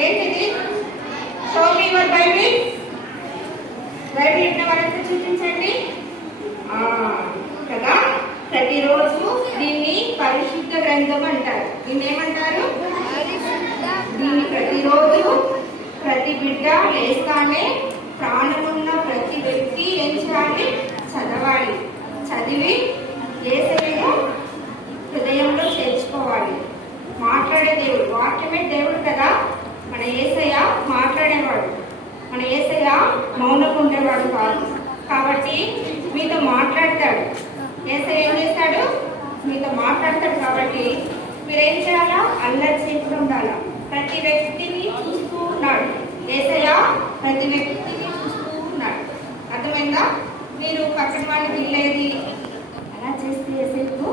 ఏంటిది? Show me your Bible Bible ఇట్లా వరకు చూపించండి? కదా? ప్రతిరోజు దీన్ని పరిశుద్ధ గ్రంథం అంటారు. దీన్ని ఏమంటారు? దీన్ని ప్రతిరోజు ప్రతి బిడ్డ లేస్తానే ప్రాణమున్న ప్రతి వ్యక్తి ఏం చేయాలి? చదవాలి. చదివి లేసే హృదయంలో చేర్చుకోవాలి మాట్లాడే దేవుడు వాక్యమే దేవుడు కదా మన ఏసయ్య మాట్లాడేవాడు. మన ఏసయ్య మౌనం ఉండేవాడు కాదు. కాబట్టి మీతో మాట్లాడతాడు. ఏసయ్య ఏం చేస్తాడు? మీతో మాట్లాడతాడు కాబట్టి మీరు ఏం చేయాలా? అల్లరి చేయకుండా ఉండాలా? ప్రతి వ్యక్తిని చూస్తూ ఉన్నాడు. ఏసయ్య ప్రతి వ్యక్తిని చూస్తూ ఉన్నాడు. అర్థమైందా? మీరు పక్కన వాళ్ళకి వెళ్ళేది అలా చేస్తే ఏసేపు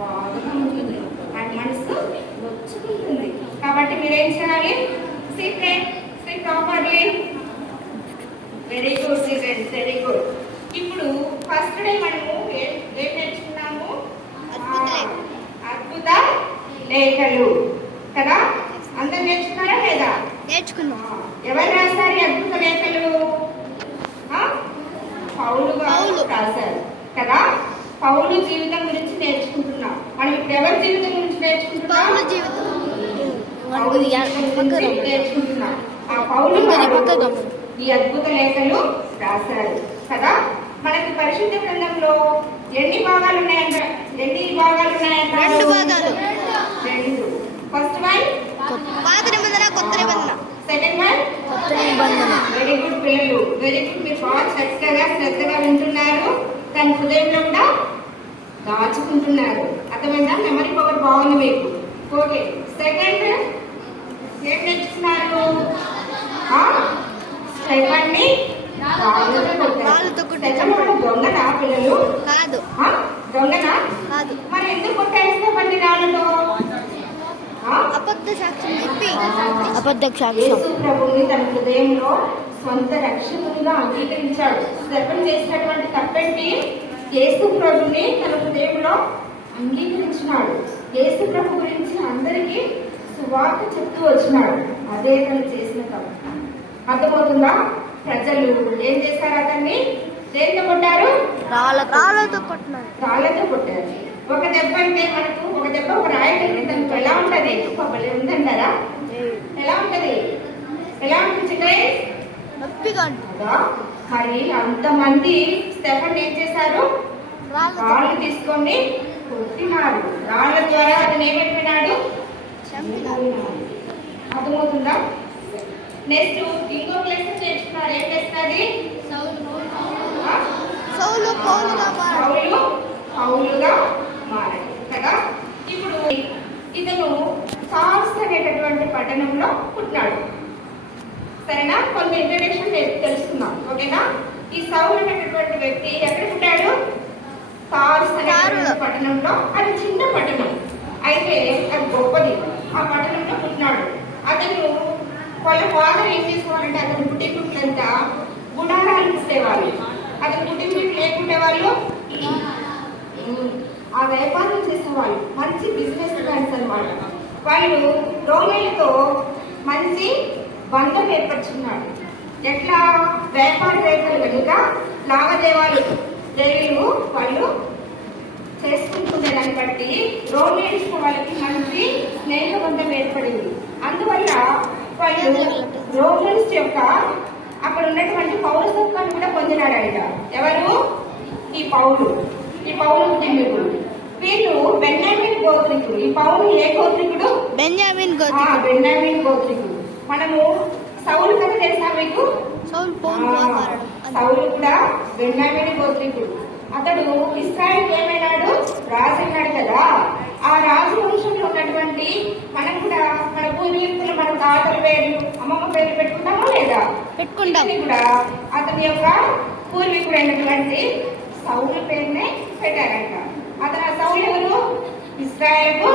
బాధగా ఉంటుంది. ఆయన మనసు నొచ్చుకుంటుంది. కాబట్టి మీరేం చేయాలి? Secret see properly very good students very good ఇప్పుడు ఫస్ట్ డే మనము ఏ- నేర్చుకున్నాము? అద్భుత లేఖలు. కదా? అందరు నేర్చుకున్నారా లేదా? నేర్చుకున్నాం. ఎవరు రాస్తారు అద్భుత లేఖలు? పౌలు గారు. రాశారు. కదా? పౌలు జీవితం గురించి నేర్చుకుంటున్నాం. మనం ఇప్పుడు ఎవరి జీవితం గురించి నేర్చుకుంటున్నాం? జీవితం. పౌలు గారు ఈ అద్భుత లేఖలు రాశారు. కదా? మనకి పరిశుద్ధ గ్రంథంలో ఎన్ని భాగాలు ఉన్నాయంట? ఎన్ని భాగాలు ఉన్నాయంట? రెండు భాగాలు. రెండు. ఫస్ట్ వన్ పాత నిబంధన కొత్త నిబంధన. సెకండ్ వన్ కొత్త నిబంధన. వెరీ గుడ్ పిల్లలు. వెరీ గుడ్ మీరు బాగా చక్కగా శ్రద్ధగా వింటున్నారు. దాని హృదయంలో కూడా దాచుకుంటున్నారు. అర్థమైందా? మెమరీ పవర్ బాగుంది మీకు. ఓకే సెకండ్ ఏం నేర్చుకున్నారు. స్టెఫన్ దొంగనా పిల్లలు? కాదు? దొంగనా? కాదు. మరి ఎందుకు కొట్టారు రాళ్ళతో? ఆ? అబద్ధ సాక్ష్యం చెప్పి. అబద్ధ యేసు ప్రభువుని తన హృదయంలో సొంత రక్షకునిగా అంగీకరించాడు. స్టెఫన్ చేసినటువంటి తప్పేంటి? యేసు ప్రభుని తన హృదయంలో అంగీకరించినాడు. యేసు ప్రభు గురించి అందరికీ సువార్త చెప్తూ వచ్చినాడు. అదే తను చేసిన తప్పు. అర్థమవుతుందా? ప్రజలు ఏం చేశారు అతన్ని దేంతో కొట్టారు? రాళ్ళతో కొట్టారు. ఒక దెబ్బ అంటే మనకు ఒక దెబ్బ ఒక రాయి తనకు ఎలా ఉంటది? ఉందంటారా? ఎలా ఉంటది? ఎలా ఉంటుంది? నొప్పిగా మరి అంతమంది స్టెఫన్ ఏం చేశారు? రాళ్ళు తీసుకొని కొట్టినాడు రాళ్ళ ద్వారా అతను ఏమైపోయినాడు అర్థమవుతుందా? నెక్స్ట్ ఇంకొక లెసన్ నేర్చుకున్నారు ఏం చేస్తుంది సౌలు. పౌలుగా పౌలు పౌలుగా మారాడు. కదా? ఇప్పుడు ఇతను సార్స్ అనేటటువంటి పట్టణంలో పుట్టినాడు సరేనా? కొన్ని ఇంట్రడక్షన్ తెలుసుకుందాం. ఓకేనా? ఈ సౌలు అనేటటువంటి వ్యక్తి ఎక్కడ పుట్టాడు? సార్స్ సారులో. పట్టణంలో. అది చిన్న పట్టణం. అయితే అది గొప్పది. ఆ పట్టణంలో పుట్టినాడు. అతను వాళ్ళ ఫాదర్ ఏం చేసుకోవాలంటే అతను పుట్టింపులంతా గుణాలను పుట్టేవాళ్ళు అతను పుట్టింపులు లేకుండే వాళ్ళు ఆ వ్యాపారం చేసేవాళ్ళు. మంచి బిజినెస్ మ్యాన్స్ అన్నమాట. వాళ్ళు రోగులతో మంచి బంధం ఏర్పరచుకున్నాడు. ఎట్లా? వ్యాపారవేత్తలు కనుక లావాదేవాలు జరిగిలు వాళ్ళు చేసుకుంటున్న దాన్ని బట్టి రోమేన్స్ వాళ్ళకి మంచి స్నేహబంధం ఏర్పడింది. అందువల్ల వాళ్ళు రోమన్స్ యొక్క అక్కడ ఉన్నటువంటి పౌరసత్వాన్ని కూడా పొందినాడు ఆయన ఎవరు? ఈ పౌరు ఈ పౌరు కుటుంబీకుడు వీళ్ళు బెన్యామిన్ గోత్రికుడు ఈ పౌరు ఏ గోత్రికుడు గోత్రి బెన్యామిన్ గోత్రికుడు మనము సౌలు కథ తెలుసా మీకు? సౌలు కూడా బెన్యామిని గోత్రికుడు అతడు ఇస్రాయల్ ఏమైనాడు? రాజు అయినాడు కదా. ఆ రాజు వంశంలో ఉన్నటువంటి మనం కూడా మన పూర్వీకులు మన తాతల పేరు అమ్మమ్మ పేరు పెట్టుకుంటామా లేదా? పెట్టుకుంటాం. కూడా అతని యొక్క పూర్వీకుడైనటువంటి సౌలు పేరునే పెట్టారంట. అతను ఆ సౌలు ఎవరు? ఇస్రాయల్కు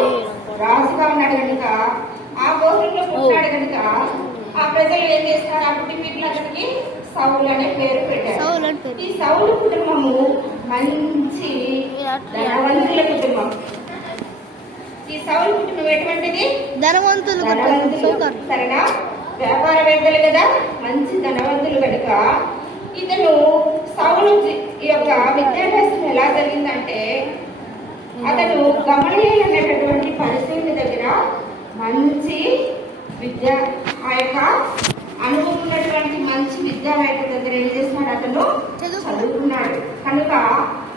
రాజుగా ఉన్నాడు కనుక. ఆ గోత్రంలో పుట్టాడు కనుక. ఆ ప్రజలు ఏం చేస్తారు? ఆ కుటుంబీకులు అతనికి సౌలు అనే పేరు పెట్టారు. ఈ సౌలు కుటుంబము మంచి ధనవంతుల కుటుంబం. ఈ సౌలు కుటుంబం ఎటువంటిది? ధనవంతులు సరేనా? వ్యాపారవేత్తలు కదా? మంచి ధనవంతులు కనుక ఇతను సౌలు యొక్క విద్యాభ్యాసం ఎలా జరిగిందంటే అతను గమనీయులు అనేటటువంటి పరిస్థితి దగ్గర మంచి విద్య ఆ యొక్క అనుభవం మంచి విద్యావేత్త దగ్గర ఏం చేస్తున్నాడు అతను? చదువుకున్నాడు. చదువుకున్నాడు కనుక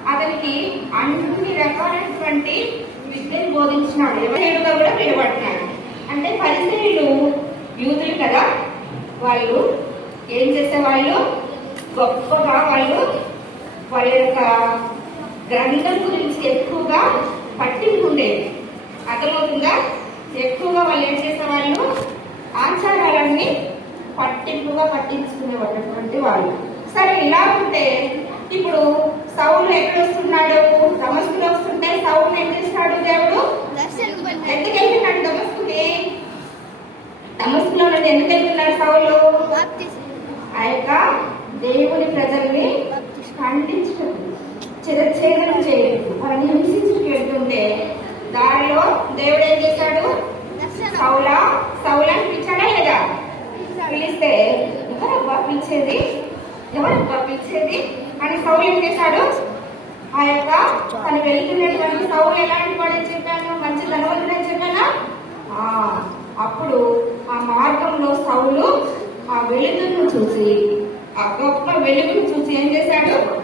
అతనికి అన్ని రకాలైనటువంటి విద్యను బోధించినాడు. ఎవరేడుగా కూడా పిలువడుతున్నాడు అంటే పరిచయులు యూదులు కదా. వాళ్ళు ఏం చేసేవాళ్ళు? గొప్పగా వాళ్ళు వాళ్ళ యొక్క గ్రంథం గురించి ఎక్కువగా పట్టింపు ఉండేది. అర్థమవుతుందా? ఎక్కువగా వాళ్ళు ఏం చేసేవాళ్ళు? ఆచారాలన్నీ పట్టింపుగా పట్టించుకునేటటువంటి వాళ్ళు. సరే ఇలా ఉంటే ఇప్పుడు సౌలు ఎక్కడ వస్తున్నాడు? దమస్కులో వస్తుంటే సౌలు ఏం చేస్తున్నాడు దేవుడు? దర్శనం ఎందుకు వెళ్తున్నాడు దమస్కుకి? దమస్కులో నుండి ఎందుకు వెళ్తున్నాడు సౌలు? ఆ యొక్క దేవుని ప్రజల్ని ఖండించడం చిరఛేదనం చేయలేదు వాళ్ళని హింసించుకు వెళ్తుంటే దారిలో దేవుడు ఏం చేశాడు? సౌలా సౌలని పిలిచాడా లేదా? పిలిస్తే ఎవరబ్బా పిలిచేది? ఎవరబ్బా పిలిచేది? అని సౌలు ఏం చేశాడు? ఆ యొక్క తను వెళ్తున్నటువంటి సౌలు ఎలాంటి వాడని చెప్పాను? మంచి ధనవంతుడని చెప్పానా? చెప్పాను అప్పుడు ఆ మార్గంలో సౌలు ఆ వెలుగును చూసి ఆ గొప్ప వెలుగును చూసి ఏం చేశాడు?